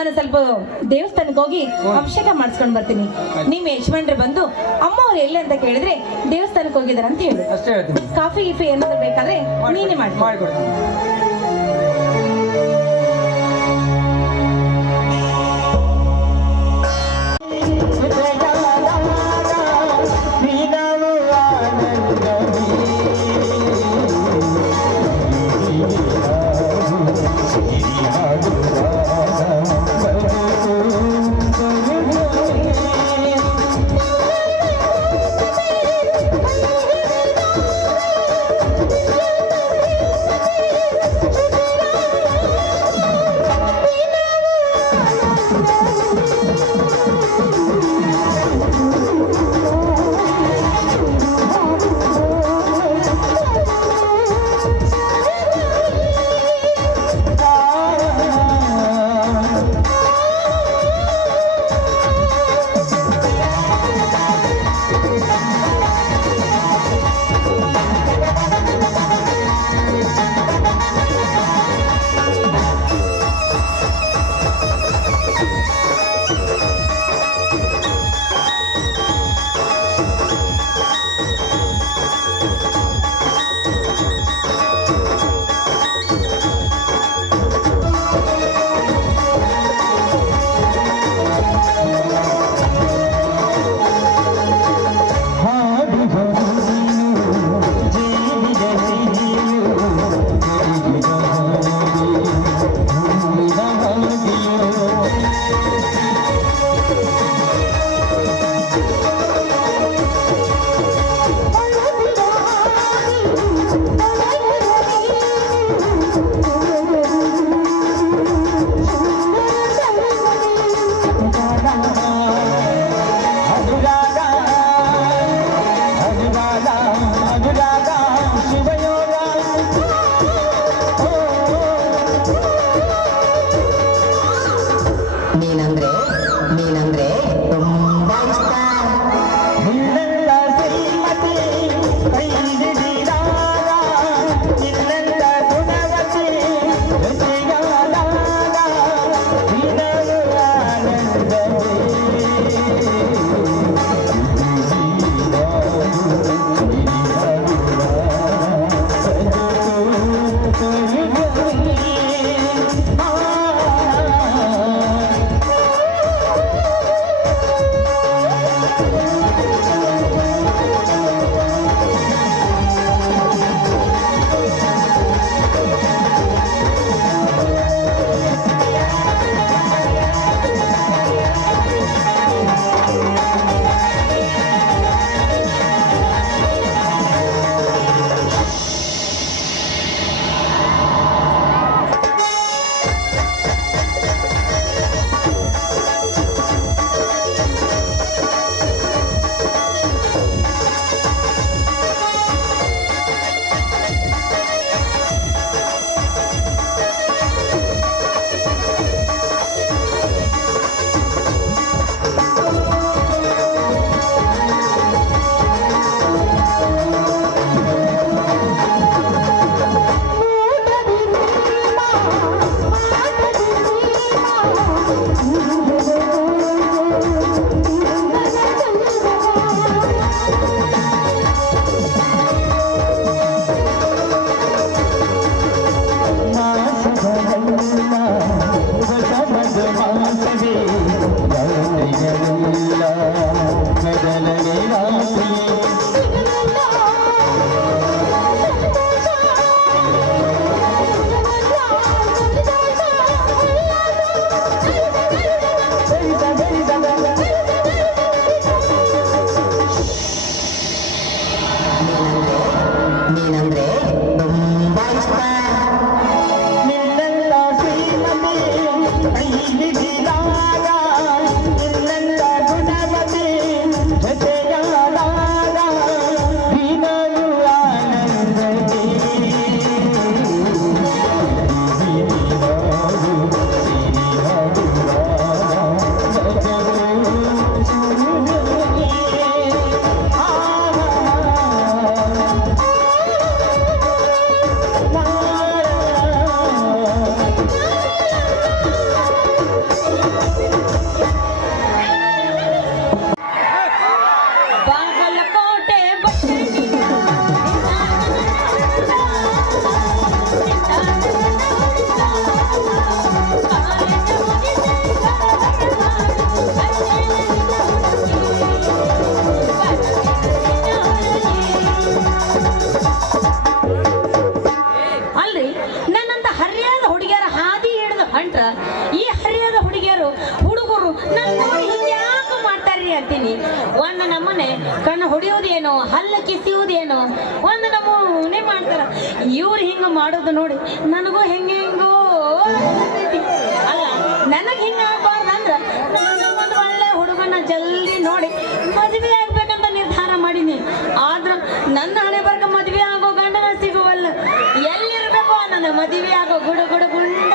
ನಾನು ಸ್ವಲ್ಪ ದೇವಸ್ಥಾನಕ್ಕೆ ಹೋಗಿ ಅಭಿಷೇಕ ಮಾಡಿಸ್ಕೊಂಡು ಬರ್ತೀನಿ. ನಿಮ್ಮ ಯಜಮಾನ್ರು ಬಂದು ಅಮ್ಮ ಅವ್ರು ಎಲ್ಲಿ ಅಂತ ಕೇಳಿದ್ರೆ ದೇವಸ್ಥಾನಕ್ಕೆ ಹೋಗಿದಾರೆ ಅಂತ ಹೇಳಿ. ಅಷ್ಟೇ ಹೇಳ್ತೀನಿ. ಕಾಫಿ ಗೀಫಿ ಏನಾದ್ರು ಬೇಕಾದ್ರೆ ನೀನೇ ಮಾಡಿಕೊಡ್ತೀನಿ. ಹೇಳ್ತೀನಿ. ಒಂದು ನಮ್ಮನೆ ಕಣ್ಣು ಹೊಡೆಯೋದೇನೋ, ಹಲ್ಲ ಕಿಸಿಯುವುದೇನೋ ಒಂದು ನಮ್ಮನೆ ಮಾಡ್ತಾರ. ಇವ್ರು ಹಿಂಗ ಮಾಡೋದು ನೋಡಿ ನನಗೂ ಹೆಂಗೋ ಅನ್ಸತೈತಿ. ಅಲ್ಲ, ನನಗೆ ಹಿಂಗ ಆಗ್ಬಾರ್ದಂದ್ರ ನಾನು ಒಂದು ಒಳ್ಳೆ ಹುಡುಗನ ಜಲ್ದಿ ನೋಡಿ ಮದುವೆ ಆಗ್ಬೇಕಂತ ನಿರ್ಧಾರ ಮಾಡೀನಿ. ಆದ್ರ ನನ್ನ ಹಣೆ ಬರ್ಗ ಮದುವೆ ಆಗೋ ಗಂಡನ ಸಿಗುವಲ್ಲ. ಎಲ್ಲಿರ್ಬೇಕು ನನ್ನ ಮದುವೆ ಆಗೋ ಗುಡು ಗುಡು ಗುಂಡ.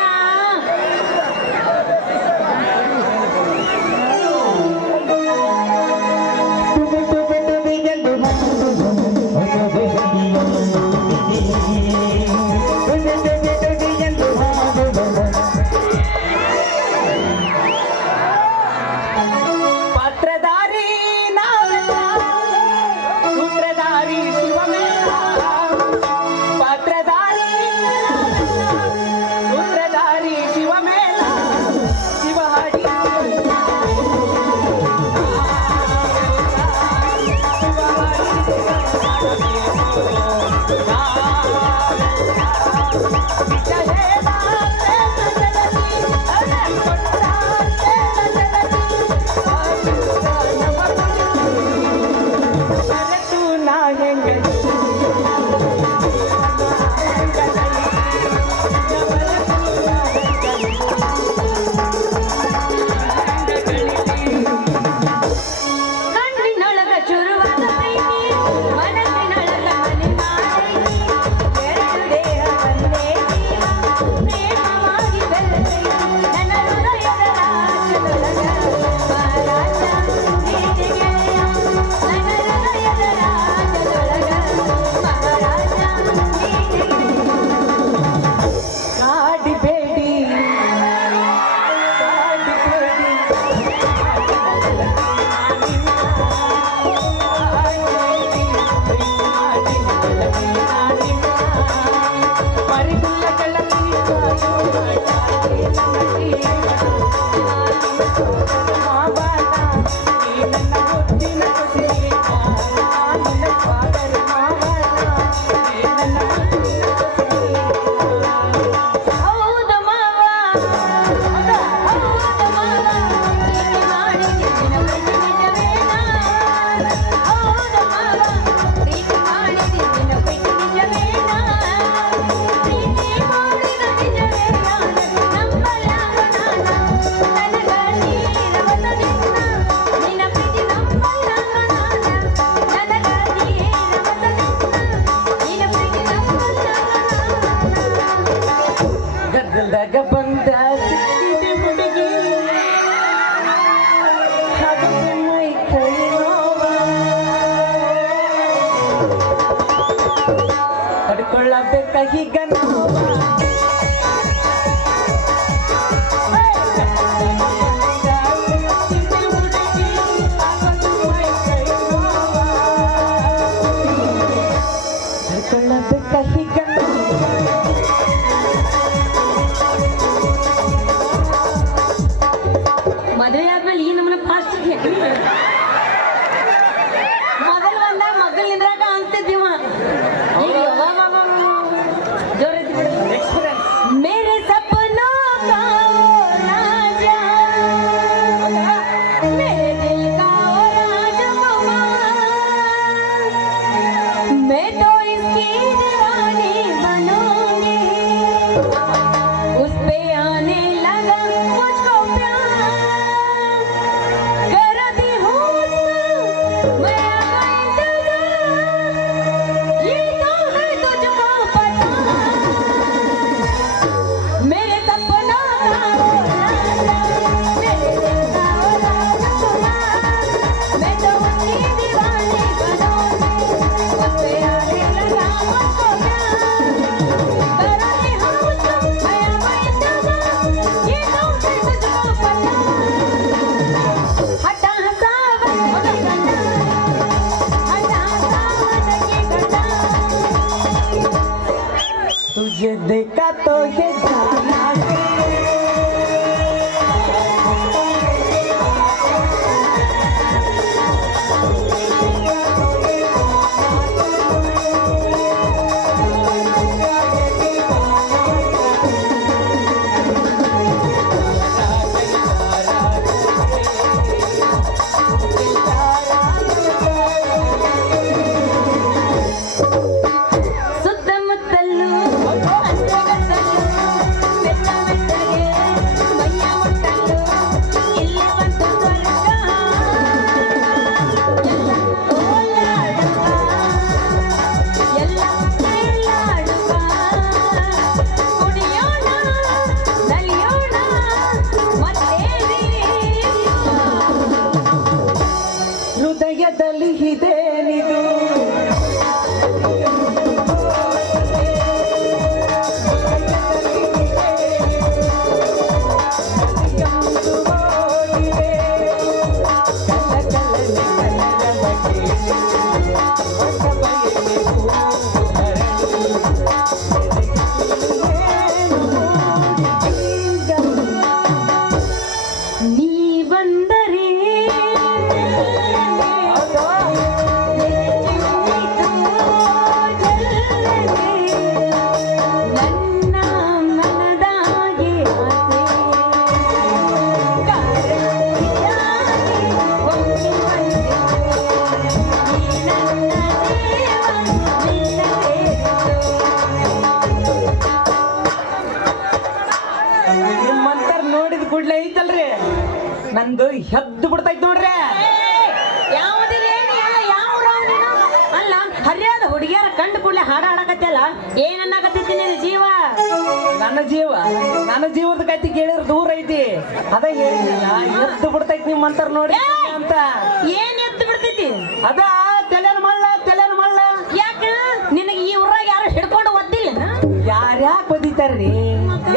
ಮದುವೆ ಆದ್ಮೇಲೆ ಈ ನಮ್ಮನ್ನ ಫಾಸ್ಟ್ ಮೊದಲು ಬಂದಾಗ ಮಕ್ಕಳು ನಿಂದ್ರಾಗ ಅನ್ಸ್ತಿದ್ದೀವ. मेरे सपनों का वो राजा, मेरे दिल का वो राजकुमार, मैं तो इसकी दीवानी बनूंगी, उस पे आने लगा मुझको प्यार, करती हूँ मैं ये तो है तुझको पता, मेरे सपनों का वो राजा, मेरे दिल का वो राजकुमार, मैं तो उसकी दीवानी बनूंगी, उस पे आने लगा मुझको प्यार, करती हूँ मैं ये तो है तुझको पता, हटा सावन हटा सावन की घटा, तुझे देखा तो ये जाना है। ಹೃದಯದಲ್ಲಿ ಇದೇನಿದು ನೀ ಬಂದರೆ ನನ್ನ ಮನದಾಗೆ ನಿಮ್ಮಂತರ ನೋಡಿದ ಕೂಡ್ಲೆ ಐತಲ್ರಿ ನಂದು ಹೆದ್ದು ಬಿಡ್ತೈತ್ ನೋಡ್ರಿ. ಯಾವುದಿಲ್ಲ ಅಲ್ಲ ಹರಿಯಾದ ಹುಡುಗಿಯರ ಕಂಡು ಕೂಡಲೇ ಹಾಡ ಹಾಡಕತ್ತಲ್ಲ ಏನನ್ನಾಗತ್ತೈತಿ ನಿನ್ನ ಜೀವ ನನ್ನ ಜೀವದ ಕತ್ತಿ ಕೇಳಿದ್ರೆ ದೂರ ಐತಿ ಅದ ಹೇಳಿಲ್ಲ ಎದ್ದು ಬಿಡ್ತೈತಿ ನಿಮ್ಮಂತರ ನೋಡಿ ಅಂತ. ಏನ್ ಎತ್ತು ಬಿಡ್ತೈತಿ ಅದ ತೆಲೆನ ಮಳ್ಳ ಯಾಕ ನಿನಗೆ ಈ ಊರಾಗ ಯಾರು ಹಿಡ್ಕೊಂಡು ಒದ್ದಿಲ್ಲ ಯಾರ್ಯಾಕ್ ಒದಿತಾರ್ರಿ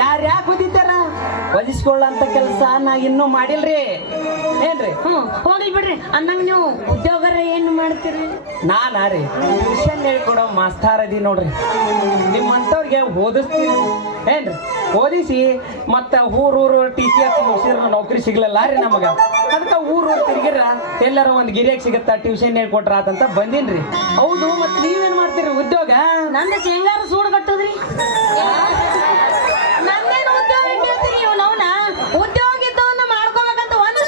ಯಾರ್ಯಾಕ್ ಒದಿತಾರ ಒದಿಸ್ಕೊಳ್ಳಂತ ಕೆಲಸ ನಾ ಇನ್ನೂ ಮಾಡಿಲ್ರಿ ಏನ್ರಿ. ಹೋಗ್ಲಿ ಬಿಡ್ರಿ ಅನ್ನಂಗ ನೀವು ಉದ್ಯೋಗರ ಏನು ಮಾಡ್ತೀರಿ ನಾನಾ ರೀ ಟ್ಯೂಷನ್ ಹೇಳ್ಕೊಡೋ ಮಾಸ್ತಾರ್ ಅದಿ ನೋಡ್ರಿ. ನಿಮ್ಮಂತವ್ರಿಗೆ ಓದಿಸ್ತೀರಿ ಏನ್ರಿ ಓದಿಸಿ ಮತ್ತ ಊರೂರು TCS ಮುಗಿಸಿದ್ರ ನೌಕರಿ ಸಿಗ್ಲಿಲ್ಲ ರೀ ನಮಗ. ಅದಕ್ಕೆ ಊರು ತಿರ್ಗಿರ ಎಲ್ಲಾರ ಒಂದ್ ಗಿರಿಯಾಗ ಸಿಗತ್ತ ಟ್ಯೂಷನ್ ಹೇಳ್ಕೊಟ್ರ ಆತಂತ ಬಂದಿನ್ರಿ. ಹೌದು ಮತ್ ನೀವೇನ್ ಮಾಡ್ತೀರಿ ಉದ್ಯೋಗ? ನನ್ನ ಶೇಂಗಾರ ಸೂಡ್ ಕಟ್ಟುದ್ರಿ ನಂದೇನು ಉದ್ಯೋಗ ಕೇಳ್ತೀರಿ ನೀವು ನವ್ನ ಉದ್ಯೋಗ ಇದ್ದವನ್ನ ಮಾಡ್ಕೋಬೇಕಂತ ಒಂದು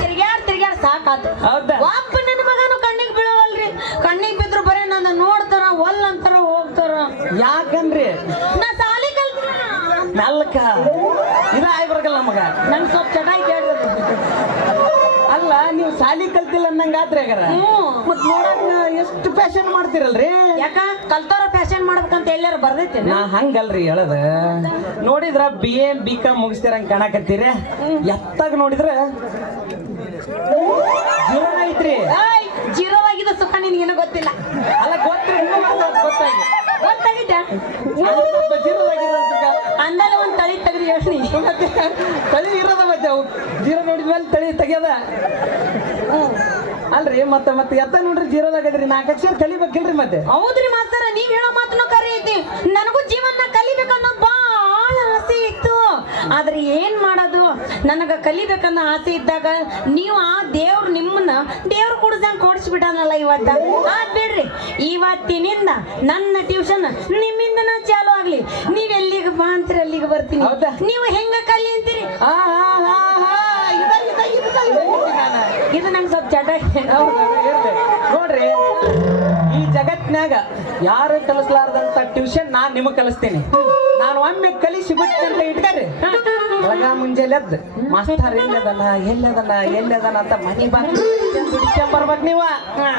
ತಿರ್ಗ್ಯಾಡ್ ಸಾಕಾತು. ಹೌದಾ? ವಾಪ ನನ್ನ ಮಗನು ಕಣ್ಣಿಗೆ ಬೀಳವಲ್ರಿ. ಕಣ್ಣಿಗೆ ಬಿದ್ರು ಬರೀ ನನ್ನ ನೋಡ್ತಾರ ಒಲ್ ಅಂತಾರ ಹೋಗ್ತಾರ. ಯಾಕಂದ್ರಿ ನಾ ಸಾಲಿ ಕಲ್ತ ನಲ್ಕ ಇದ ಆಗ್ಬರ್ಗಲ್ಲ ನಮಗ. ನಂಗೆ ಸ್ವಲ್ಪ ಚಟಾಯಿ ಕೇಳಿದ್ರು. ಅಲ್ಲ ನೀವು ಸಾಲಿ ಕಲ್ತಿಲ್ಲ ಅನ್ನಂಗ ಆದ್ರೆ ಮತ್ ನೋಡಕ್ ಎಷ್ಟು ಫ್ಯಾಷನ್ ಮಾಡ್ತಿರಲ್ರಿ. ಯಾಕ ಕಲ್ತವ್ರ ಫ್ಯಾಷನ್ ಮಾಡ್ಬೇಕಂತ ಎಲ್ಲಾರು ಬರ್ದೈತಿ ನಾ ಹಂಗಲ್ರಿ ಹೇಳದ ನೋಡಿದ್ರ BA BCom ಮುಗಿಸ್ತಿರಂಗ ಕಾಣಕತ್ತೀರಿ. ಎತ್ತಾಗ ನೋಡಿದ್ರ ಜೀರೋ ಐತ್ರಿ. ಜೀರೋ ಆಗಿದ ಸುಖ ನಿನಗೇನು ಗೊತ್ತಿಲ್ಲ. ಅಲ್ಲ ಗೊತ್ತ್ರಿ ಗೊತ್ತಾಗಿ ಗೊತ್ತಾಗಿದ್ದ ಜೀರೋದಾಗಿರೋ ಸುಖ ಅಂದಲ್ಲ ಒಂದ್ ತಳಿ ತೆಗ್ದು ಹೇಳಿ. ಮತ್ತೆ ತಳಿ ಇರೋದ ಮತ್ತೆ ಅವು ಜೀರೋ ನೋಡಿದ್ಮೇಲೆ ತಳಿ ತೆಗ್ಯದ ಅಲ್ರಿ. ಮತ್ತೆ ಎತ್ತ ನೋಡ್ರಿ ಜೀರೋದಾಗದ್ರಿ 4 ಅಕ್ಷರ ಕಲಿಬೇಕಿಲ್ರಿ ಮತ್ತೆ. ಹೌದ್ರಿ ಮಾಸ್ತರ ನೀವ್ ಹೇಳೋ ಮಾತನ್ನು ಕರೆ ಐತಿ. ನನಗೂ ಜೀವನ ಕಲಿಬೇಕನ್ನೋ ಬಾಳ ಆಸೆ ಇತ್ತು. ಆದ್ರೆ ಏನ್ ಮಾಡೋದು ನನಗ ಕಲಿಬೇಕನ್ನೋ ಆಸೆ ಇದ್ದಾಗ ನೀವು ಆ ದೇವ್ರು ನಿಮ್ಮನ್ನ ದೇವ್ರು ಕುಡ್ಸಂಗ್ ಕೊಡ್ಸ್ಬಿಟ್ಟಾನಲ್ಲ ಇವತ್ತ. ಬಿಡ್ರಿ ಇವತ್ತಿನಿಂದ ನನ್ನ ಟ್ಯೂಷನ್ ನಿಮ್ಮಿಂದನ ಚಾಲು ಆಗ್ಲಿ. ನೀವ್ ಎಲ್ಲಿಗೆ ಬಾ ಅಂತೀರಿ ಅಲ್ಲಿಗೆ ಬರ್ತೀನಿ. ಹೌದಾ? ನೀವು ಹೆಂಗ ಕಲಿ ಅಂತೀರಿ ಇದು ನಂಗೆ ಸ್ವಲ್ಪ ಚಟ. ನೋಡ್ರಿ ಈ ಜಗತ್ನ್ಯಾಗ ಯಾರು ಕಲಿಸ್ಲಾರ್ದಂತ ಟ್ಯೂಷನ್ ನಾನ್ ನಿಮಗ್ ಕಲಿಸ್ತೀನಿ. ನಾನು ಒಮ್ಮೆ ಕಲಿಸಿ ಬಿಟ್ಟೆ ಅಂತ ಇಟ್ಕರಿ ಒಳಗ ಮುಂಜಾನೆ ಎದ್ದು ಮಾಸ್ಟರ್ ಎಲ್ಲದನ ಅಂತ ಮನಿ ಬರ್ಬೇಕ್ ನೀವ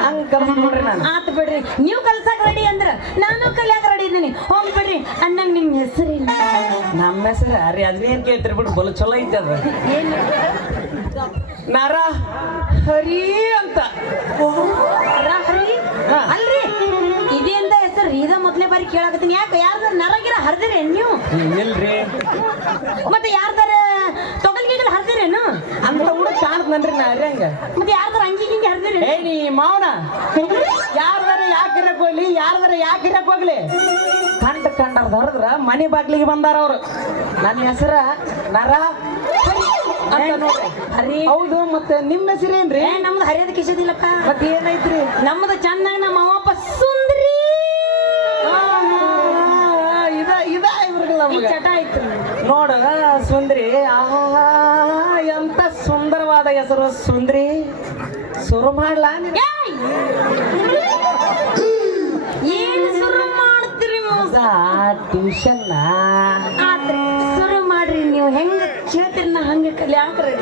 ಹಂಗ ಕಲ್ಸ್ ನೋಡ್ರಿ. ನಾನು ಆತ್ ಬಿಡ್ರಿ ನೀವು ಕಲ್ಸಕ್ ರೆಡಿ ಅಂದ್ರ ನಾನು ಕಲಿಯಾಕ ರೆಡಿ ಇದ್ದೀನಿ. ಹೋಗ್ ಬಿಡ್ರಿ ಅನ್ನಂಗ್ ನಿಮ್ ಹೆಸರಿಲ್ಲ. ನಮ್ಮ ಹೆಸರು ರೀ ಅದೇನ್ ಕೇಳ್ತಿರಿ ಬಿಡು ಬಲು ಚಲೋ ಐತಿ ಅದ ನರ ಹರಿ ಅಂತ. ಹಾ. ಅಲ್ರಿ ಇದೇಂತ ಹೆಸರು ಇದ ಮೊದ್ಲೇ ಬಾರಿ ಕೇಳಕತ್ತೀನಿ. ಯಾಕೆ ಯಾರ್ದಾರ ನರಗಿರ ಹರಿದಿರಿ ನೀವು? ಇಲ್ರಿ ಮತ್ತೆ ಯಾರ್ದಾರ ತೊಗಲ್ಗಿಗಲ್ ಹರಿದಿರೇನು ಅಂತ ಹುಡುಗ ಕಾಣ್ತನ್ರಿ ನಾ ಹರಿಯಂಗ. ಮತ್ತೆ ಯಾರ್ದಾರ ಅಂಗಿ ಗಿಂಗಿ ಹರಿದಿರಿ? ಏ ನೀ ಮಾವನ ಯಾರ್ದಾರ ಯಾಕಿರಕ್ ಹೋಗ್ಲಿ ಕಂಡರ್ದ ಹರಿದ್ರ ಮನೆ ಬಾಗ್ಲಿಗೆ ಬಂದಾರ ಅವ್ರು. ನನ್ನ ಹೆಸರ ನರ ಅಂತ ನೋಡ್ರಿ. ಹರಿ ಹೌದು ಮತ್ತೆ ನಿಮ್ಮ ಹೆಸರೇನ್ರಿ? ನಮ್ದು ಹರಿಯದ ಕಿಶದಿಲ್ಲಕ್ಕ. ಮತ್ತೆ ಏನೈತ್ರಿ? ನಮ್ದು ಚೆನ್ನಾಗಿ ನಮ್ಮ ಅವಪ್ಪ ಸುಂದ್ರಿ ಈ ಚಟ ಆಯ್ತು ನೋಡ ಸುಂದ್ರಿ. ಎಂತ ಸುಂದರವಾದ ಹೆಸರು ಸುಂದ್ರಿ. ಶುರು ಮಾಡ್ಲಾ? ಏನ್ ಶುರು ಮಾಡ್ತೀರಿ? ಟ್ಯೂಷನ್ ಶುರು ಮಾಡ್ರಿ. ನೀವು ಹೆಂಗ ಕೇಳ್ತೀರಿ ನಾ ಹಂಗ ಕಲಿಯಾಕ್ರಿ.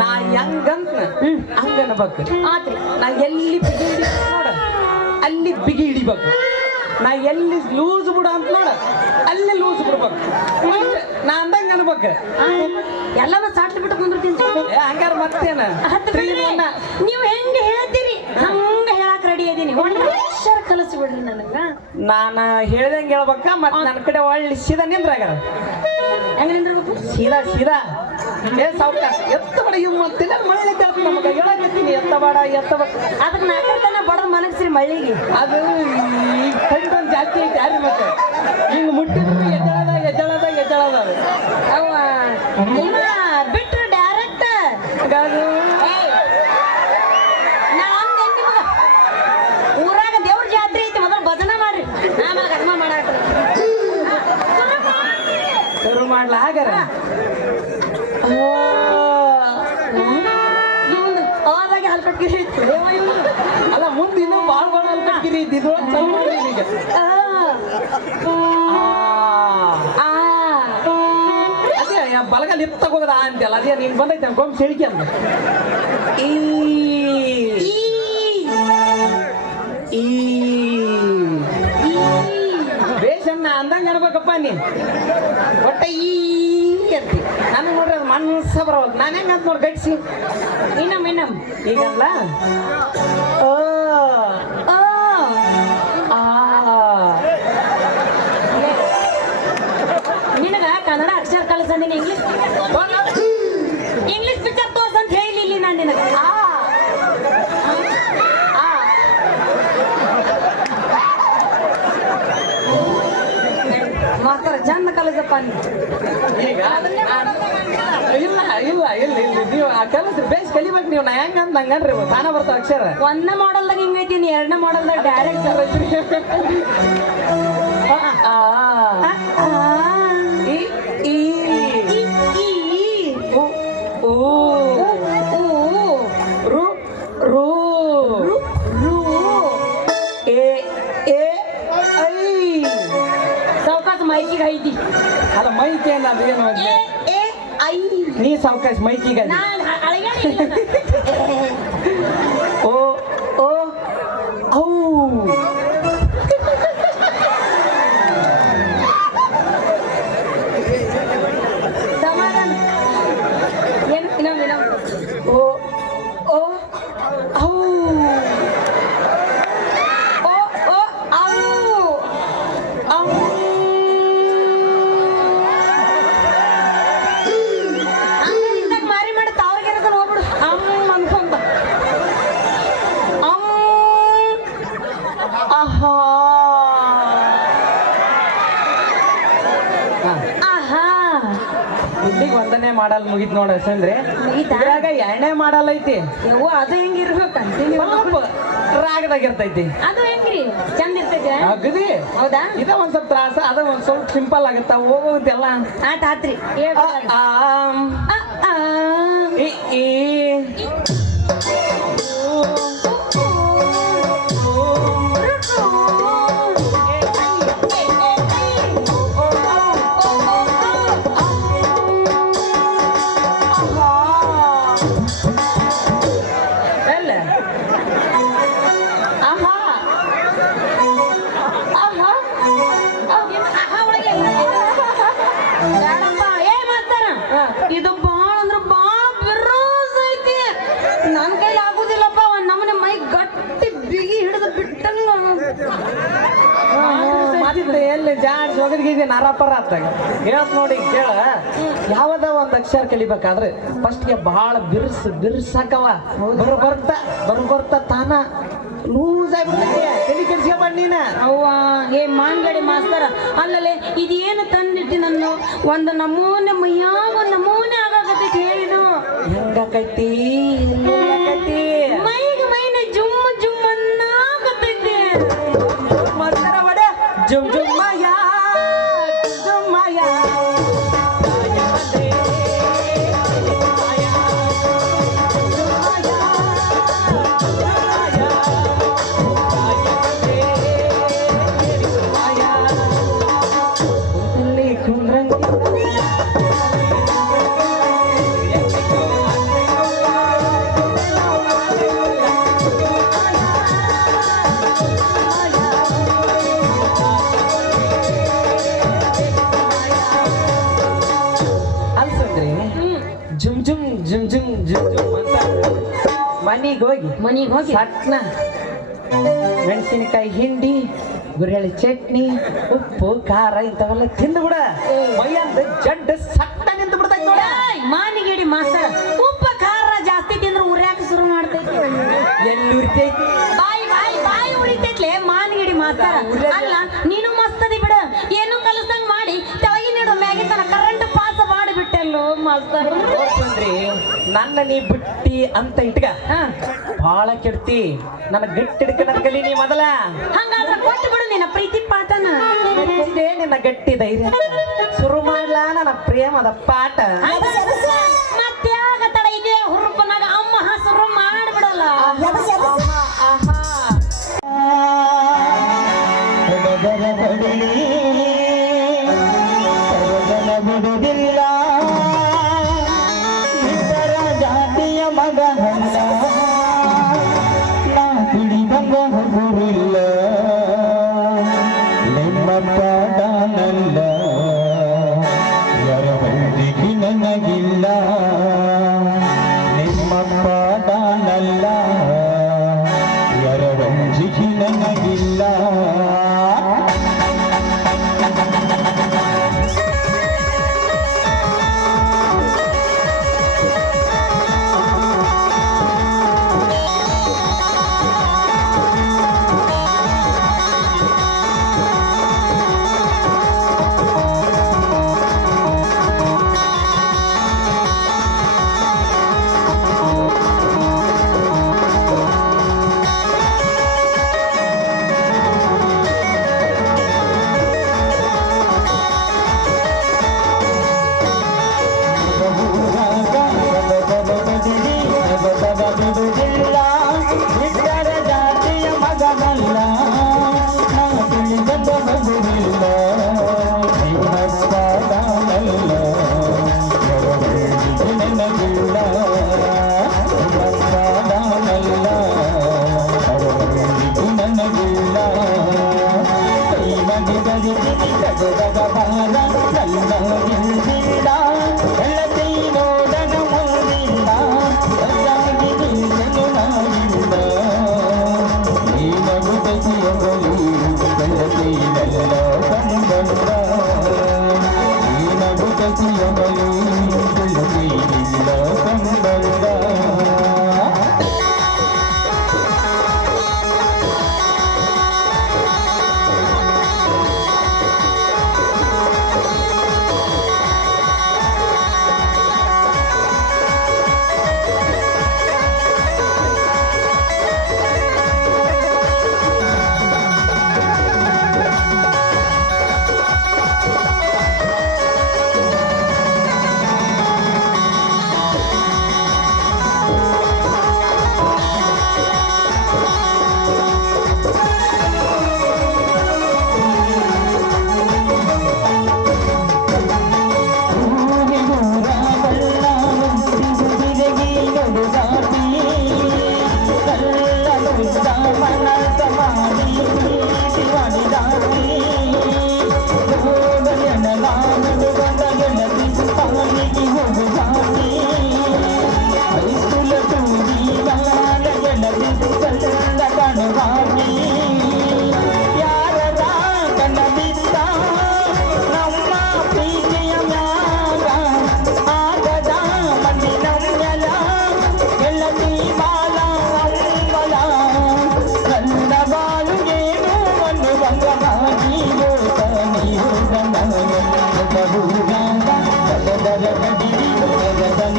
ನಾ ಹೆಂಗಂತ ಹಂಗ ಅನ್ಬೇಕು. ಆತ್ರಿ ನಾ ಎಲ್ಲಿ ಬಿಗಿ ಹಿಡಿಬೇಕು ನೋಡ ಅಲ್ಲಿ ಬಿಗಿ ಹಿಡಿಬೇಕು. ನಾ ಎಲ್ಲಿ ಲೂಸ್ ಬಿಡು ಅಂತ ನೋಡ ಅಲ್ಲಿ ಲೂಸ್ ಬಿಡ್ಬೇಕು ನಾ ಅಂದಂಗ ಅನ್ಬೇಕು ಎಲ್ಲಾನು ಸಾಟ್ಲಿ ಬಿಟ್ಟು ಕುಂದಿರ್ತೀನಿ ಹಂಗಾರ ಮತ್ತೇನ ನೀವು ಹೆಂಗೆ ಹೇಳ್ತೀರಿ ಹಂಗ ಹೇಳಕ್ ರೆಡಿ ಇದೀನಿ ಒಂದು ಅಕ್ಷರ ಕಲಿಸಿ ಬಿಡ್ರಿ ನನಗ ನಾನು ಹೇಳ್ದಂಗೆ ಹೇಳ್ಬೇಕ ಮತ್ತೆ ನನ್ನ ಕಡೆ ಒಳ್ಳೆ ಸೀದಾ ನಿಂದ್ರಾಗಾರ ಹೆಂಗ ನಿಂದಿರ್ಬೇಕು ಸೀದಾ ಏ ಸಾವ್ಕಾಶ ಎತ್ತ ಬೇಡ ಇವ್ ಮತ್ತಿಲ್ಲ ಮಳ್ಳಿ ನಮಗೆ ಹೇಳಕತ್ತೀನಿ ಎತ್ತ ಬೇಡ ಅದಕ್ಕೆ ನಾಲ್ಕರ್ತನ ಬಡದ ಮನಗ್ಸ್ರಿ ಮಳ್ಳಿಗೆ ಅದು ಈಗ ಕಂಡು ಒಂದು ಜಾಸ್ತಿ ಐತಿ ಯಾರು ಮತ್ತೆ ಹಿಂಗೆ ಮುಟ್ಟಿದ್ರು ಎದ್ದಳದ ಅವ ಬಿಟ್ರು ಡೈರೆಕ್ಟ್ ಅದು ಊರಾಗ ದೇವ್ರ ಜಾತ್ರೆ ಐತಿ ಮೊದಲು ಭಜನ ಮಾಡ್ರಿ ಆಮೇಲೆ ಕರ್ಮ ಮಾಡಾಕ್ರಿ ಶುರು ಮಾಡ್ಲ ಹಾಗಾರ ಇವನು ಅವಾಗೆ ಹಲ್ಪಟ್ಕಿರಿ ಐತಿ ಅಲ್ಲ ಮುಂದೆ ಇನ್ನೂ ಭಾಳ ಅಲ್ಪಟ್ಕಿರಿ ಐತಿ ಇದ್ರೊಳಗೆ ಚಲೋ ಮಾಡ್ರಿ ಈಗ ಅದೇ ಬಲಗಲ್ಲಿ ಎತ್ತಗೋದ ಅಂತೆಲ್ಲ ಅದೇ ನೀನು ಬಂದೈತೆ ಗೊಂಬ ಸೆಳಿಕೆ ಅಂತ ಬೇಷನ್ನ ಅಂದಂಗ ಅನ್ಬೇಕಪ್ಪ ನೀ ಒಟ್ಟ ಈ ಅಂತಿ ನನಗೆ ನೋಡ್ರಿ ಅದು ಮನಸ್ಸ ಬರೋದು ನಾನು ಹೆಂಗ ಅಂತ ನೋಡಿ ಗಟ್ಸಿ ಇನ್ನಮ್ ಈಗಲ್ಲ ನಿನಗ ಕನ್ನಡ ಅಕ್ಷರ ಕಲಿಸಂದಿನಿ ಇಂಗ್ಲಿಷ್ ಪಿಕ್ಚರ್ ತೋರ್ಸ ಅಂತ ಹೇಳಿಲ್ಲ ನಾನು ನಿನಗ ಮಾಸ್ತರ ಚಂದ ಕಲಿಸಪ್ಪ ಈಗ ಇಲ್ಲ ನೀವು ಆ ಕೆಲಸ ಬೇಸ್ ಕಲಿಬೇಕು ನೀವು ನಾ ಹೆಂಗ ಅಂತ ಹಂಗನ್ರಿ ತಾನ ಬರ್ತಾವ ಅಕ್ಷರ ಒಂದನೇ ಮಾಡಲ್ದಾಗ ಹಿಂಗೈತಿ ಎರಡನೇ ಮಾಡಲ್ದಾಗ ಡೈರೆಕ್ಟ್ ಸಾವಕಾಶ ಮೈಕಿಗೆ ಐತಿ ಅಲ್ಲ ಮೈಕ್ ಏನ ಅದೇನು ನೀ ಸಾವಕಾಶ ಮೈಕಿಗೆ ಓ ಓ ಔ ಸಮಾಧಾನ ಏನು ಇನ್ನೊಮ್ಮೆ ಓ ಓ ಔ ಓ ಓ ಔ ಮಾರಿ ಮಾಡಿ ತಾವ್ರಿಗೇನದ ಹೋಗ್ಬಿಡು ಅಮ್ಮ ಅನ್ಕೊಂತ ಆಹಾ ಆಹಾ ಇಲ್ಲಿಗೆ ಒಂದನೇ ಮಾಡಲ್ ಮುಗಿತ್ ನೋಡ ಅಂದ್ರೆ ಮುಗೀತಾ? ಇದ್ರಾಗ ಎರಡನೇ ಮಾಡಲ್ ಐತಿ ಯವ್ವ ಅದು ಹೆಂಗಿರ್ಬೇಕು ಕಂಟಿನ್ಯೂ ಸ್ವಲ್ಪ ರಾಗದಾಗ ಇರ್ತೈತಿ ಅದು ಹೆಂಗ್ರಿ ಚಂದ ಇರ್ತೈತೆ ಅಗದಿ ಹೌದಾ ಇದ ಒಂದ್ ಸ್ವಲ್ಪ ತ್ರಾಸ ಅದ ಒಂದ್ ಸ್ವಲ್ಪ ಸಿಂಪಲ್ ಆಗತ್ತ ಹೋಗೋದೆಲ್ಲ ಆತ ಆತ್ರಿ ಈ ಇದು ಬಾಳ ಅಂದ್ರ ಬಾಳ ಬಿರೋಸ್ ಐತಿ ನನ್ ಕೈಲಿ ಆಗುದಿಲ್ಲಪ್ಪ ಒಂದ್ ನಮ್ಮನೆ ಮೈ ಗಟ್ಟಿ ಬಿಗಿ ಹಿಡಿದು ಬಿಟ್ಟಂಗ ಮತ್ತೆ ಎಲ್ಲಿ ಜಾಡ್ ಒಗದಿಗೆ ನರಪರ ಆತಾಗ ಹೇಳ್ತ ನೋಡಿ ಕೇಳ ಯಾವದ ಒಂದ್ ಅಕ್ಷರ ಕಲಿಬೇಕಾದ್ರೆ ಫಸ್ಟ್ಗೆ ಬಹಳ ಬಿರ್ಸಾಕವ ಬರ್ತಾ ತಾನ ಲೂಸ್ ಆಗ್ಬಿಡ್ತೈತಿ ತಲೆ ಕೆಡ್ಸ್ಕೊಂಡ್ ನೀನ ಅವ್ವ ಏ ಮಾಂಗಡಿ ಮಾಸ್ತರ ಅಲ್ಲಲೆ ಇದೇನು ತಂದಿಟ್ಟಿ ನನ್ನ ಒಂದು ನಮೂನೆ ಮೈಯಾಗ ಒಂದ್ ನಮೂನೆ ಆಗಾಕತ್ತೈತಿ ಹೇಳಿನು ಹೆಂಗಾಕೈತಿ ಮೈಗೆ ಮೈನ ಜುಮ್ ಜುಮ್ ಅನ್ನಾಕತ್ತೈತಿ ಮಾಡ್ತಾರ ಒಡೆ ಜುಮ್ ಜುಮ್ ಮಾಯಾ ಜುಮ್ ಮಾಯಾ ಮನಿಗೆ ಹೋಗಿ ಸಟ್ನ ಮೆಣಸಿನಕಾಯಿ ಹಿಂಡಿ ಗುರೆಳ್ಳಿ ಚಟ್ನಿ ಉಪ್ಪು ಖಾರ ಇಂಥವೆಲ್ಲ ತಿಂದು ಬಿಡ ಮೈಯಂದ ಜಡ್ಡು ಸಟ್ಟ ನಿಂತು ಬಿಡ್ತೈತಿ ನೋಡ. ಮಾನಿಗಿಡಿ ಮಾಸ್ತರ ಉಪ್ಪ ಖಾರ ಜಾಸ್ತಿ ತಿಂದ್ರೆ ಉರ್ಯಾಕ ಶುರು ಮಾಡ್ತೈತಿ. ಎಲ್ಲಿ ಉರಿತೈತಿ ಬಾಯಿ ಉರಿತೈತ್ಲೆ ಮಾನಿಗಿಡಿ ಮಾಸ್ತರ. ಅಲ್ಲ ನೀನು ಮಸ್ತದಿ ಬಿಡ, ಏನು ಕಲಸಂಗ್ ಮಾಡಿ ತೆಳಗಿನಿಡು ಮ್ಯಾಗಿನ ಕರೆಂಟ್ ಪಾಸ್ ಮಾಡಿಬಿಟ್ಟೆಲ್ಲೋ ಮಾಸ್ತರ. ನೋಡ್ಕೊಂಡ್ರಿ ನನ್ನ ನೀ ಬಿಟ್ಟಿ ಅಂತ ಇಟ್ಕ ಭಾಳ ಕೆಡ್ತಿ. ನನ್ನ ಗಟ್ಟಿ ಹಿಡ್ಕನ ಕಲಿ ನೀ ಮೊದಲ. ಹಂಗಾದ್ರೆ ಕೊಟ್ಟು ಬಿಡು ನಿನ್ನ ಪ್ರೀತಿ ಪಾಠನ. ಇದೇ ನಿನ್ನ ಗಟ್ಟಿ ಧೈರ್ಯ. ಶುರು ಮಾಡ್ಲಾ ನನ್ನ ಪ್ರೇಮದ ಪಾಠ. ಮತ್ಯಾಗ ತಡ ಇದೆ ಹುರುಪನಾಗ ಅಮ್ಮ ಹಸುರು ಮಾಡ್ಬಿಡಲ್ಲ. ಬಿಡುವುದಿಲ್ಲ ಇತರ ಜಾತಿಯ ಮಗ ಹಲ್ಲ ನಾ ಕುಡಿದಂಗ ಹೋಗುರಿಲ್ಲ ನಿಮ್ಮ ಪಾಡನಲ್ಲ ಯರವಂದಿಗೆ ನನಗಿಲ್ಲ ನಿಮ್ಮ ಪಾಡನಲ್ಲ ಯರವಂದಿಗೆ ನನಗಿಲ್ಲ. ಬಿಡುವುದಿಲ್ಲ ಇತರ ಜಾತಿಯ ಮಗನಲ್ಲ ನಾ ತಿಳಿದಂಗ ಹೋಗುವುದಿಲ್ಲ ನಿಮ್ಮ ಪಾಡನಲ್ಲ ಯರವಂದಿಗೆ ನನಗಿಲ್ಲ ನಿಮ್ಮ ಪಾಡನಲ್ಲ ಯರವಂದಿಗೆ ನನಗಿಲ್ಲ. ಕೈಮಗೆ ಬರಿದಿರಿ ತಗದಗ ಬಾಲ ಕಲ್ಲ ನಿಲ್ದಿಲ್ಲ ಬೆಳತಿ ನೋಡನ ಮುಂದಿಲ್ಲ ಬದ್ದಾಗಿ ನಿಲ್ಲನು ನಾವಿಲ್ಲ ಈ ನಗುತ್ತಿಯಗಳು ಬೆಳತಿ ನೆಲ್ಲ ಕಂಬಂದ ಈ ನಗುತ್ತಿಯಗಳು ಬೆಳತಿ ನಿಲ್ಲ ಕಂಬಂದ.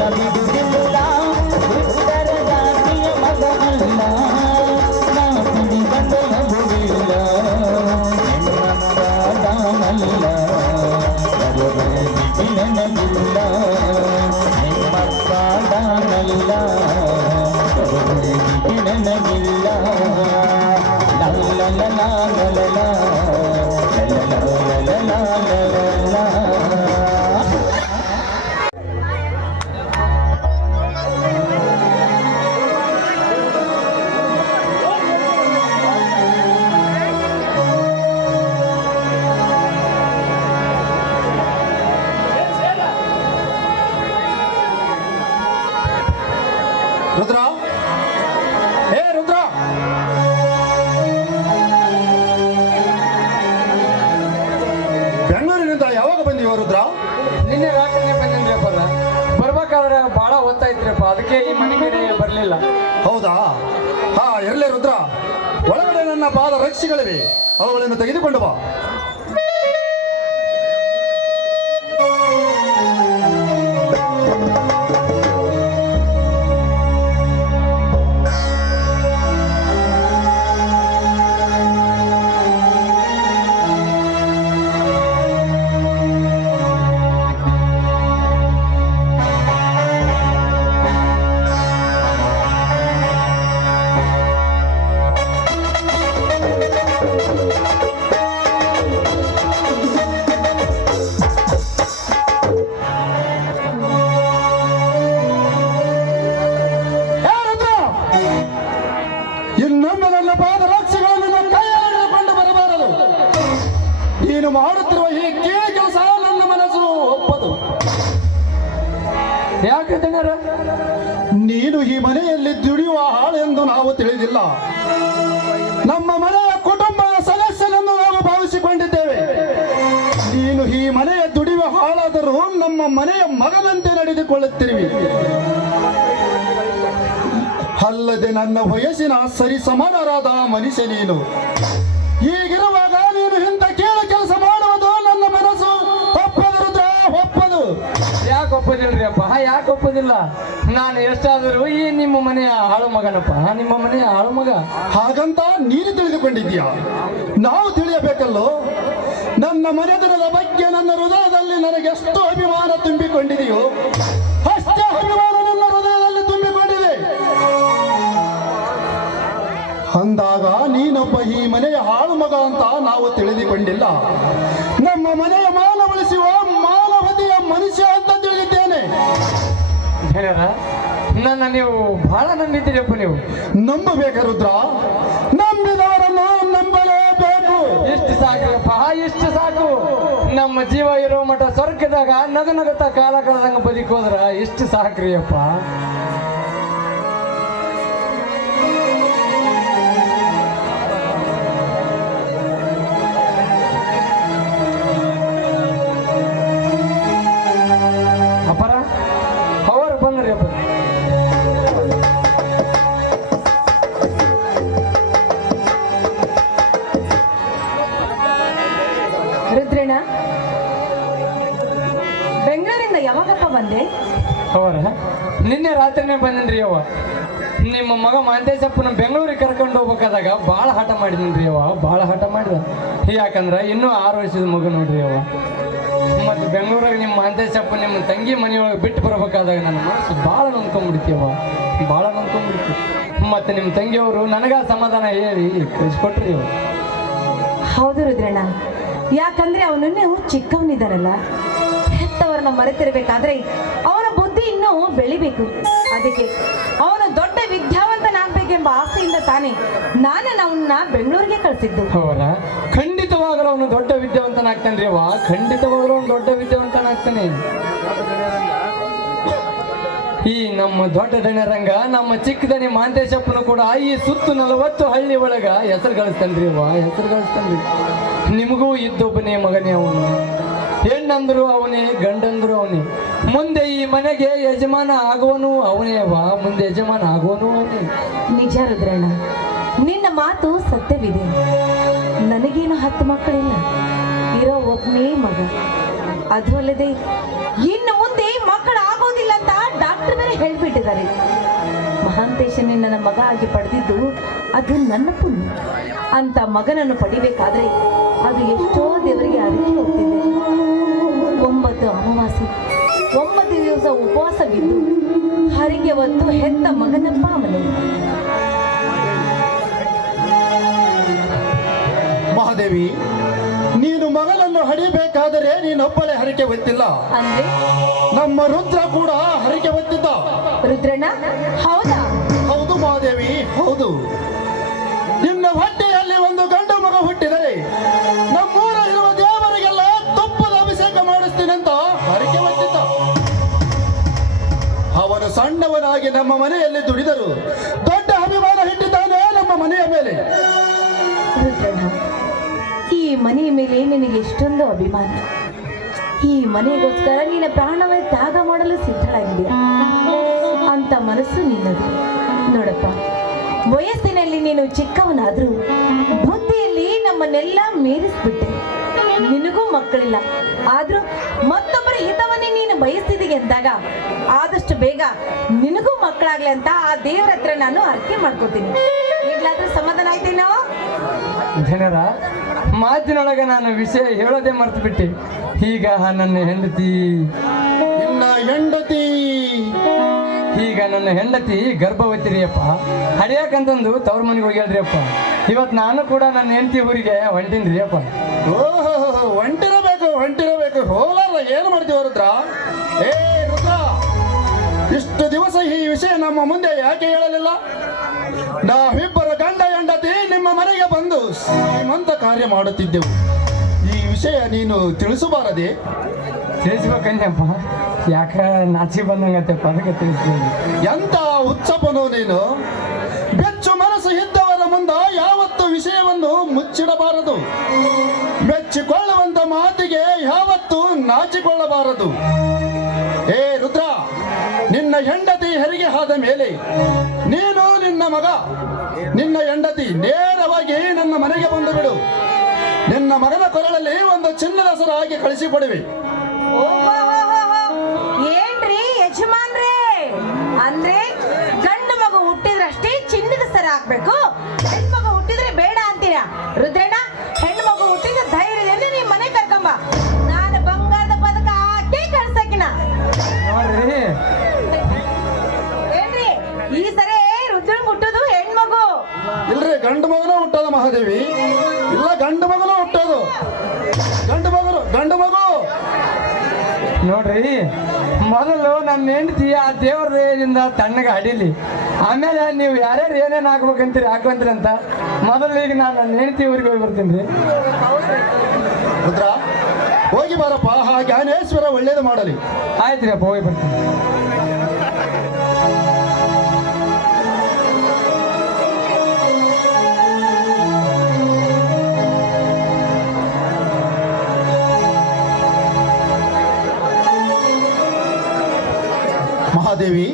ಬಿಡುವುದಿಲ್ಲ ಉತ್ತರ ಜಾತಿಯ ಮಗನಲ್ಲ ನಾ ಕುಡಿದಂಗ ಹೋಗುವಿಲ್ಲ ನಿಮ್ಮ ಪಾಡನಲ್ಲ ಯರವಂದಿಗೆ ನನಗಿಲ್ಲ ನಿಮ್ಮ ಪಾಡನಲ್ಲ ಯರವಂದಿಗೆ ನನಗಿಲ್ಲ. ಲಲ್ಲ ಲಲ್ಲ ರುದ್ರ ಅದಕ್ಕೆ ಈ ಮನೆ ಕಡೆ ಬರಲಿಲ್ಲ. ಹೌದಾ? ಹಾ, ಇರಲಿ ರುದ್ರ. ಒಳಗಡೆ ನನ್ನ ಪಾದ ರಕ್ಷೆಗಳಿವೆ, ಅವುಗಳನ್ನು ತೆಗೆದುಕೊಂಡು ಬಾ. ಇನ್ನೊಮ್ಮೆ ನನ್ನ ಪಾದ ರಕ್ಷೆಗಳನ್ನು ನನ್ನ ಕೈಯಲ್ಲಿ ಹಿಡಿದುಕೊಂಡು ಬರಬಾರದು. ನೀನು ಮಾಡುತ್ತಿರುವ ಈ ಕೀಳು ಕೆಲಸ ನನ್ನ ಮನಸ್ಸು ಒಪ್ಪದು. ಯಾಕೆ ಜನರ? ನೀನು ಈ ಮನೆಯಲ್ಲಿ ದುಡಿಯುವ ಹಾಳೆಂದು ನಾವು ತಿಳಿದಿಲ್ಲ. ನಮ್ಮ ಮನೆಯ ಕುಟುಂಬದ ಸದಸ್ಯನೆಂದು ನಾವು ಭಾವಿಸಿಕೊಂಡಿದ್ದೇವೆ. ನೀನು ಈ ಮನೆಯ ದುಡಿಯುವ ಹಾಳಾದರೂ ನಮ್ಮ ಮನೆಯ ಮಗನಂತೆ ನಡೆದುಕೊಳ್ಳುತ್ತಿರುವಿ. ಅಲ್ಲದೆ ನನ್ನ ವಯಸ್ಸಿನ ಸರಿ ಸಮಾನರಾದ ಮನುಷ್ಯ ನೀನು. ಹೀಗಿರುವಾಗ ನೀನು ಇಂಥ ಕೀಳು ಕೆಲಸ ಮಾಡುವುದು ನನ್ನ ಮನಸ್ಸು ಒಪ್ಪದಿರುತ್ತ ಒಪ್ಪದು. ಯಾಕೆ ಒಪ್ಪದಿಲ್ರಿ ಅಪ್ಪ? ಯಾಕೆ ಒಪ್ಪದಿಲ್ಲ? ನಾನು ಎಷ್ಟಾದರೂ ಈ ನಿಮ್ಮ ಮನೆಯ ಹಾಳು ಮಗನಪ್ಪ, ನಿಮ್ಮ ಮನೆಯ ಹಾಳು ಮಗ. ಹಾಗಂತ ನೀನು ತಿಳಿದುಕೊಂಡಿದ್ದೀಯಾ? ನಾವು ತಿಳಿಯಬೇಕಲ್ಲೋ. ನನ್ನ ಮನೆತನದ ಬಗ್ಗೆ ನನ್ನ ಹೃದಯದಲ್ಲಿ ನನಗೆಷ್ಟು ಅಭಿಮಾನ ತುಂಬಿಕೊಂಡಿದೆಯೋ ಅಷ್ಟೇ ಅಭಿಮಾನ ನನ್ನ ಹೃದಯದಲ್ಲಿ ತುಂಬಿಕೊಂಡಿದೆ. ಅಂದಾಗ ನೀನೊಬ್ಬ ಈ ಮನೆಯ ಹಾಳು ಮಗ ಅಂತ ನಾವು ತಿಳಿದುಕೊಂಡಿಲ್ಲ. ನಮ್ಮ ಮನೆಯ ಮಾನ ಉಳಿಸುವ ಮಾನವತೆಯ ಮನುಷ್ಯ ಅಂತ ತಿಳಿದಿದ್ದೇನೆ. ಜನರ, ನನ್ನ ನೀವು ಬಹಳ ನಂಬಿದ್ದೀರಪ್ಪ. ನೀವು ನಂಬಬೇಕ ರುದ್ರ, ನಂಬಿದವರನ್ನು ನಂಬಲೇಬೇಕು. ಇಷ್ಟು ಸಾಕ್ರಪ್ಪ, ಇಷ್ಟು ಸಾಕು. ನಮ್ಮ ಜೀವ ಇರೋ ಮಠ ಸ್ವರ್ಗದಾಗ ನಗನಗತ ಕಾಲ ಕಳೆದಂಗ ಬದುಕೋದ್ರ ಇಷ್ಟು ಸಾಕ್ರಿ ಅಪ್ಪ. ಅಪ್ಪರ ಅವರು ಬಂದ್ರಿ ಅಪ್ಪ. ರುದ್ರಣ್ಣ, ಬೆಂಗಳೂರಿಂದ ಯಾವಾಗಪ್ಪ ಬಂದೆ? ಅವರ ನಿನ್ನೆ ರಾತ್ರಿನೇ ಬಂದಿನ್ರಿ ಅವ್ವ. ನಿಮ್ಮ ಮಗ ಮಾಂತೇಶಪ್ಪನ ಬೆಂಗಳೂರಿಗೆ ಕರ್ಕೊಂಡು ಹೋಗ್ಬೇಕಾದಾಗ ಭಾಳ ಹಠ ಮಾಡಿದ್ರಿ ಅವ್ವ, ಭಾಳ ಹಠ ಮಾಡಿದ. ಯಾಕಂದ್ರೆ ಇನ್ನೂ 6 ವರ್ಷದ ಮಗು ನೋಡ್ರಿ ಅವ್ವ. ಮತ್ತು ಬೆಂಗಳೂರಾಗ ನಿಮ್ಮ ಮಾಂತೇಶಪ್ಪ ನಿಮ್ಮ ತಂಗಿ ಮನೆಯೊಳಗೆ ಬಿಟ್ಟು ಬರ್ಬೇಕಾದಾಗ ನನ್ನ ಮನಸ್ಸು ಭಾಳ ನೊಂದ್ಕೊಂಡ್ಬಿಡ್ತೀವ, ಭಾಳ ನೊಂದ್ಕೊಂಡ್ಬಿಡ್ತೀವಿ. ಮತ್ತು ನಿಮ್ಮ ತಂಗಿಯವರು ನನಗ ಸಮಾಧಾನ ಹೇಳಿ ಕಳಿಸ್ಕೊಟ್ರಿ ಅವ್ರು. ಹೌದು ರುದ್ರಣ್ಣ, ಯಾಕಂದ್ರೆ ಅವನನ್ನು ಚಿಕ್ಕವನಿದ್ದಾನಲ್ಲ, ಹೆತ್ತವರನ್ನ ಮರೆತಿರ್ಬೇಕಾದ್ರೆ ಅವನ ಬುದ್ಧಿ ಇನ್ನೂ ಬೆಳಿಬೇಕು. ಅದಕ್ಕೆ ಅವನು ದೊಡ್ಡ ವಿದ್ಯಾವಂತನಾಗಬೇಕೆಂಬ ಆಸೆಯಿಂದ ತಾನೇ ನಾನು ಅವನ್ನ ಬೆಂಗಳೂರಿಗೆ ಕಳಿಸಿದ್ದು. ಅವರ ಖಂಡಿತವಾಗಲೂ ಅವನು ದೊಡ್ಡ ವಿದ್ಯಾವಂತನಾಗ್ತಾನ್ರಿ ಅವ್ವ, ಖಂಡಿತವಾಗಲೂ ಅವನು ದೊಡ್ಡ ವಿದ್ಯಾವಂತನಾಗ್ತಾನೆ. ಈ ನಮ್ಮ ದೊಡ್ಡ ದಣಿರಂಗ ನಮ್ಮ ಚಿಕ್ಕ ದಣಿ ಮಾಂತೇಶಪ್ಪನು ಕೂಡ ಈ ಸುತ್ತು 40 ಹಳ್ಳಿ ಒಳಗ ಹೆಸರು ಗಳಿಸ್ತಾನ್ರಿ ಅವ್ವ, ಹೆಸರು ಗಳಿಸ್ತಾನ್ರಿ. ನಿಮಗೂ ಇದ್ದೊಬ್ಬನೇ ಮಗನೇ ಅವನು. ಹೆಣ್ಣಂದ್ರು ಅವನೇ, ಗಂಡಂದ್ರು ಅವನೇ. ಮುಂದೆ ಈ ಮನೆಗೆ ಯಜಮಾನ ಆಗುವನು ಅವನೇ ಅವ್ವ, ಮುಂದೆ ಯಜಮಾನ ಆಗುವನು ಅವನೇ. ನಿಜ ರುದ್ರಣ್ಣ, ನಿನ್ನ ಮಾತು ಸತ್ಯವಿದೆ. ನನಗೇನು 10 ಮಕ್ಕಳಿಲ್ಲ, ಇರೋ ಒಬ್ಬನೇ ಮಗ. ಅದು ಅಲ್ಲದೆ ಇನ್ನು ಮುಂದೆ ಮಕ್ಕಳು ಆಗೋದಿಲ್ಲ ಅಂತ ಡಾಕ್ಟರ್ ಬೇರೆ ಹೇಳ್ಬಿಟ್ಟಿದ್ದಾರೆ. ಮಹಾಂತೇಶನೇ ನನ್ನ ಮಗ ಆಗಿ ಪಡೆದಿದ್ದು ಅದು ನನ್ನ ಪುಣ್ಯ. ಅಂತ ಮಗನನ್ನು ಪಡಿಬೇಕಾದ್ರೆ ಅದು ಎಷ್ಟೋ ದೇವರಿಗೆ ಅರಿಕೆ ಹೋಗ್ತಿದೆ. 9 ಅಮಾವಾಸ್ಯೆ 9 ದಿವಸ ಉಪವಾಸ ಬಿದ್ದು ಹರಿಗೆ ಹೊತ್ತು ಹೆತ್ತ ಮಗನಪ್ಪ ಅವನೇ. ಮಹಾದೇವಿ, ನೀನು ಮಗಳನ್ನು ಹಡಿಬೇಕಾದರೆ ನೀನೊಬ್ಬಳೇ ಹರಿಕೆ ಹೊತ್ತಿಲ್ಲ, ಅಂದ್ರೆ ನಮ್ಮ ರುದ್ರ ಕೂಡ ಹರಿಕೆ ಹೊತ್ತಿದ್ದ. ರುದ್ರಣ್ಣ, ಹೌದಾ? ಹೌದು ಮಹಾದೇವಿ, ಹೌದು. ನಿನ್ನ ಹೊಟ್ಟೆಯಲ್ಲಿ ಒಂದು ಗಂಡು ಮಗ ಹುಟ್ಟಿದರೆ ನಮ್ಮೂರ ಇರುವ ದೇವರಿಗೆಲ್ಲ ತುಪ್ಪದ ಅಭಿಷೇಕ ಮಾಡಿಸ್ತೀನಂತ ಹರಿಕೆ ಹೊತ್ತಿದ್ದ. ಅವನು ಸಣ್ಣವನಾಗಿ ನಮ್ಮ ಮನೆಯಲ್ಲಿ ದುಡಿದರು ದೊಡ್ಡ ಅಭಿಮಾನ ಇಟ್ಟಿದ್ದಾನೆ ನಮ್ಮ ಮನೆಯ ಮೇಲೆ. ರುದ್ರಣ್ಣ, ಈ ಮನೆಯ ಮೇಲೆ ನಿನಗೆ ಎಷ್ಟೊಂದು ಅಭಿಮಾನ. ಈ ಮನೆಗೋಸ್ಕರ ನಿನ್ನ ಪ್ರಾಣವೇ ತ್ಯಾಗ ಮಾಡಲು ಸಿದ್ಧಳಾಗಿದೆಯಾ? ಅಂತ ಅಂತ ಮನಸ್ಸು ನಿನ್ನದು. ನೋಡಪ್ಪ, ವಯಸ್ಸಿನಲ್ಲಿ ನೀನು ಚಿಕ್ಕವನಾದ್ರೂ ಬುದ್ಧಿಯಲ್ಲಿ ನಮ್ಮನ್ನೆಲ್ಲ ಮೀರಿಸ್ಬಿಟ್ಟೆ. ನಿನಗೂ ಮಕ್ಕಳಿಲ್ಲ, ಆದ್ರೂ ಮತ್ತೊಬ್ಬರ ಹಿತವನ್ನೇ ನೀನು ಬಯಸ್ತಿದ್ದೀಗೆ ಅಂದಾಗ ಆದಷ್ಟು ಬೇಗ ನಿನಗೂ ಮಕ್ಕಳಾಗ್ಲಿ ಅಂತ ಆ ದೇವರ ಹತ್ರ ನಾನು ಅರ್ಕೆ ಮಾಡ್ಕೋತೀನಿ. ಈಗ್ಲಾದ್ರೂ ಸಮಾಧಾನ ಆಯ್ತೇನೋ? ಜನರ ಮಾತಿನೊಳಗೆ ನಾನು ವಿಷಯ ಹೇಳೋದೇ ಮರ್ತು ಬಿಟ್ಟೆ. ಈಗ ನನ್ನ ಹೆಂಡತಿ ಗರ್ಭವತಿರಿಯಪ್ಪ, ಹಡಿಯಾಕಂತಂದು ತವ್ರ ಮನೆಗೆ ಹೋಗ್ಯಾಳ್ರಿಯಪ್ಪ. ಇವತ್ತು ನಾನು ಕೂಡ ನನ್ನ ಹೆಂಡತಿ ಊರಿಗೆ ಹೊಂಟೀನ್ರಿ ಅಪ್ಪ. ಓಹೋ, ಹೊಂಟಿರಬೇಕು ಹೋಗಲ್ಲ. ಏನು ಮಾಡ್ತೀವಿ ರುದ್ರ? ಏ ರುದ್ರ, ಇಷ್ಟು ದಿವಸ ಈ ವಿಷಯ ನಮ್ಮ ಮುಂದೆ ಯಾಕೆ ಹೇಳಲಿಲ್ಲ? ನಾವಿಬ್ಬರು ಗಂಡ ಹೆಂಡತಿ ನಿಮ್ಮ ಮನೆಗೆ ಬಂದು ಶ್ರೀಮಂತ ಕಾರ್ಯ ಮಾಡುತ್ತಿದ್ದೆವು. ಈ ವಿಷಯ ನೀನು ತಿಳಿಸಬಾರದೆ? ತಿಳಿಸ್ಬೇಕಂದಪ್ಪ, ಯಾಕ ನಾಚಿ ಬಂದಂಗತ್ತಪ್ಪ, ಅದಕ್ಕೆ ತಿಳಿಸ್ತೀನಿ. ಎಂತ ಉತ್ಸವನು ನೀನು! ಬೆಚ್ಚು ಮನಸ್ಸು ಇದ್ದವರ ಮುಂದೆ ಯಾವತ್ತು ವಿಷಯವನ್ನು ಮುಚ್ಚಿಡಬಾರದು. ಮೆಚ್ಚಿಕೊಳ್ಳುವಂತ ಮಾತಿಗೆ ಯಾವತ್ತು ನಾಚಿಕೊಳ್ಳಬಾರದು. ಏ ರುದ್ರ, ನಿನ್ನ ಹೆಂಡತಿ ಹೆರಿಗೆ ಆದ ಮೇಲೆ ನೀನು, ನಿನ್ನ ಮಗ, ನಿನ್ನ ಹೆಂಡತಿ ನೇರವಾಗಿ ನನ್ನ ಮನೆಗೆ ಬಂದು ಬಿಡು. ನಿನ್ನ ಮಗನ ಕೊರಳಲ್ಲಿ ಒಂದು ಚಿನ್ನದ ಸರ ಹಾಕಿ ಕಳಿಸಿಕೊಡುವೆ. ಏನ್ರಿ ಯಜಮಾನ್ರೇ, ಅಂದ್ರೆ ಗಂಡು ಮಗು ಹುಟ್ಟಿದ್ರಷ್ಟೇ ಚಿನ್ನದ ಸರ ಹಾಕ್ಬೇಕು, ಹೆಣ್ಮಗು ಹುಟ್ಟಿದ್ರೆ ಬೇಡ ಅಂತೀರಾ? ರುದ್ರಣ್ಣ, ಹೆಣ್ಣು ಮಗು ಹುಟ್ಟಿದ ಧೈರ್ಯದಿಂದ ನೀವ್ ಮನೆ ಕರ್ಕೊಂಬ, ನಾನು ಬಂಗಾರದ ಪದಕ ಹಾಕಿ ಕಳ್ಸಕಿನ. ಏನ್ರಿ, ಈ ಸರಿ ರುದ್ರನ್ ಹುಟ್ಟೋದು ಹೆಣ್ಮಗು? ಇಲ್ರಿ, ಗಂಡು ಮಗನ ಹುಟ್ಟೋದು ಮಹಾದೇವಿ. ಇಲ್ಲ, ಗಂಡು ಮಗನ ಹುಟ್ಟೋದು. ಗಂಡು ಮಗು ನೋಡ್ರಿ, ಮೊದಲು ನನ್ನ ಹೆಂಡತಿ ಆ ದೇವ್ರ ದಯದಿಂದ ತಣ್ಣಗೆ ಅಡಿಲಿ, ಆಮೇಲೆ ನೀವು ಯಾರ್ಯಾರು ಏನೇನು ಹಾಕ್ಬೇಕಂತೀರಿ ಹಾಕೊಂತೀರಿ ಅಂತ. ಮೊದಲು ಈಗ ನಾನು ನನ್ನ ಹೆಂಡತಿ ಊರಿಗೆ ಹೋಗಿ ಬರ್ತೀನಿ ರೀ. ರುದ್ರ, ಹೋಗಿ ಬಾರಪ್ಪ, ಆ ಜ್ಞಾನೇಶ್ವರ ಒಳ್ಳೇದು ಮಾಡಲಿ. ಆಯ್ತು ರೀ ಅಪ್ಪ, ಹೋಗಿ ಬರ್ತೀನಿ. ಮಹಾದೇವಿ,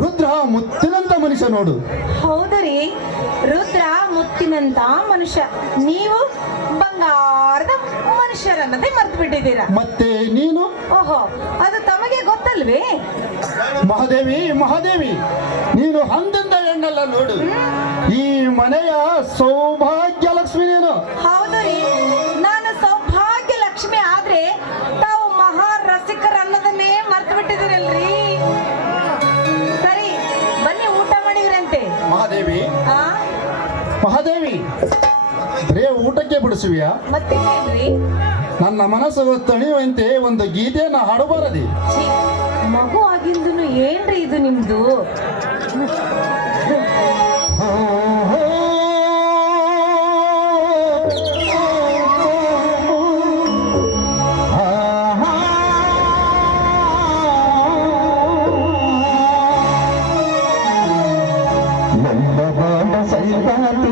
ರುದ್ರ ಮುತ್ತಿನಂತ ಮನುಷ್ಯ ನೋಡು. ಹೌದ್ರಿ, ರುದ್ರ ಮುತ್ತಿನಂತ ಮನುಷ್ಯ, ನೀವು ಬಂಗಾರದ ಮನುಷ್ಯರನ್ನದೇ ಮರ್ತು ಬಿಟ್ಟಿದ್ದೀರಾ. ಮತ್ತೆ ನೀನು? ಓಹೋ, ಅದು ತಮಗೆ ಗೊತ್ತಲ್ವೇ? ಮಹಾದೇವಿ, ನೀನು ಹಂದಿಂದ ಹೆಣ್ಣಲ್ಲ ನೋಡು. ಈ ಮನೆಯ ಸೌಭಾಗ್ಯ ಲಕ್ಷ್ಮಿ ನೀನು. ಹೌದು ರೀ, ನಾನು ಸೌಭಾಗ್ಯ ಲಕ್ಷ್ಮಿ ಆದ್ರೆ ತಾವು ಮಹಾ ರಸಿಕರ ಅನ್ನೋದನ್ನೇ ಮರ್ತು ಬಿಟ್ಟಿದ್ದೀರಲ್ರಿ. ಸರಿ, ಬನ್ನಿ ಊಟ ಮಾಡಿದ್ರಂತೆ. ಮಹಾದೇವಿ, ಬರೇ ಊಟಕ್ಕೆ ಬಿಡಿಸುವಿಯಾ? ಮತ್ತೇನ್ರಿ? ನನ್ನ ಮನಸ್ಸು ತಣಿಯುವಂತೆ ಒಂದು ಗೀತೆಯನ್ನ ಹಾಡಬಾರದೆ? ಮಗು ಆಗಿಂದನು ಏನ್ರಿ ಇದು ನಿಮ್ದು? ಸಂಗಾತಿ